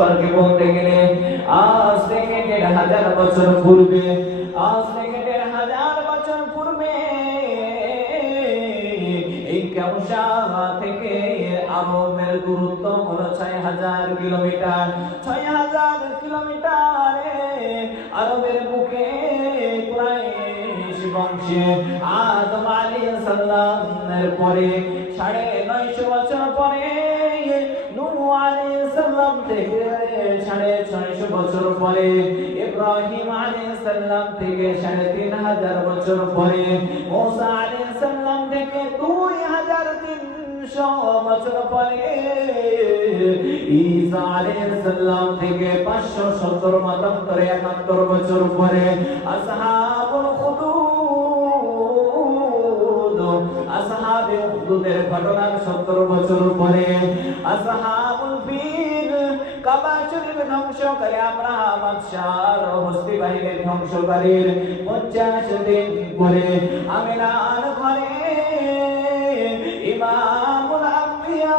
স্বর্গে বলতে গেলে, আজ থেকে দেড় হাজার বছর পূর্বে, আজ থেকে দেড় হাজার বছর পূর্বে, এই কেমসা থেকে আরবের দূরত্ব হলো ছয় হাজার কিলোমিটার। ছয় হাজার কিলোমিটারে আরবের বুকে কুরাইশ বংশে আদম আলাইহিস সালামের পরে সাড়ে নয়শো বছর পরে। নূহ থেকে পাঁচশো সত্তর মতান্তরে একাত্তর বছর পরে। আসহাবুল আসহাবে উহুদের ঘটনার 70 বছর পরে আসহাবুল ফিল কাবা শরীফ ধ্বংস করে আমরা বাদশার হস্তি বাহিনীর ধ্বংসকারীর 50 দিন পরে আমিনার ঘরে ইমামুল আম্বিয়া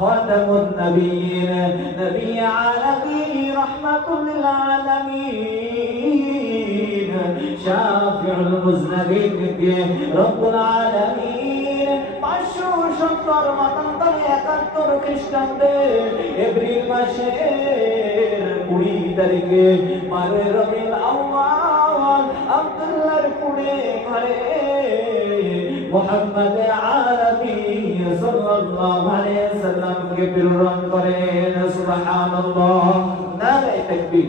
খাতামুন নবিয়্যিন নবী আলামিন রাহমাতুল আলামিন শাফিউল মুজনাবিনকে রব্বুল আলামিন পাঁচশো সত্তর মতান্তরে একাত্তর খ্রিস্টাব্দে এপ্রিল মাসের কুড়ি তারিখে বারোই রবিউল আউয়াল আব্দুল্লাহর কুড়ে ঘরে মোহাম্মদ আরবি সাল্লাল্লাহু আলাইহি সাল্লামকে প্রেরণ করেন। সুবহানাল্লাহ। নারে তাকবীর।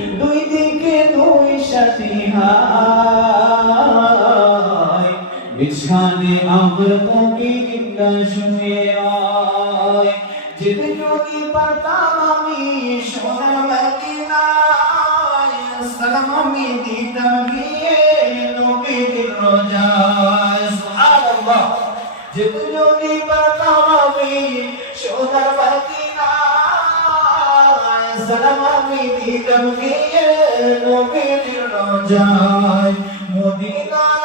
আমার নবী জিন্দা শুয়ে রয় যেতে যদি পারতাম আমি সোনার মদিনায় সালাম আমি দিতাম গিয়ে নবীর রোজায়। সুবহানাল্লাহ। যেতে যদি পারতাম আমি সোনার মদিনায় সালাম আমি দিতাম গিয়ে নবীর রোজায়। মদিনার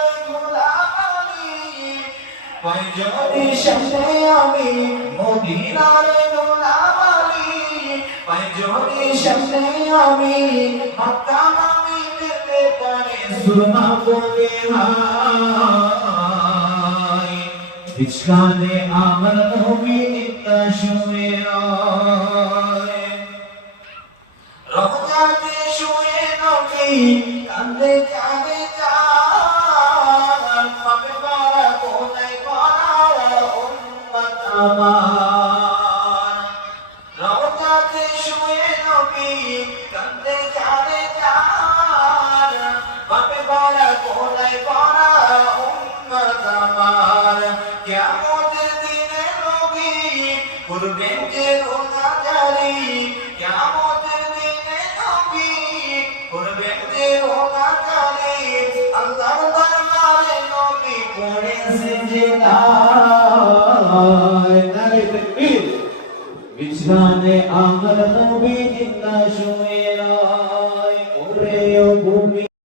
পাইজনি সামনে আমি মদিনার গোলামি পাইজনি সামনে আমি মক্কা আমি দিতে পারে সুরমা বলে হাই বিছানে আমার নবী নিতা শুয়ে রমজানে শুয়ে নবী কান্দে কাঁদে করবেন যে রোজা জারি কিয়ামতের দিনে নবী করবেন যে রোজা জারি আল্লাহর দরবারে নবী পড়েছে যে দায় নারে তাকবীর বিছানে আমার নবী জিন্দা শুয়ে রয় ওরে ও ভূমি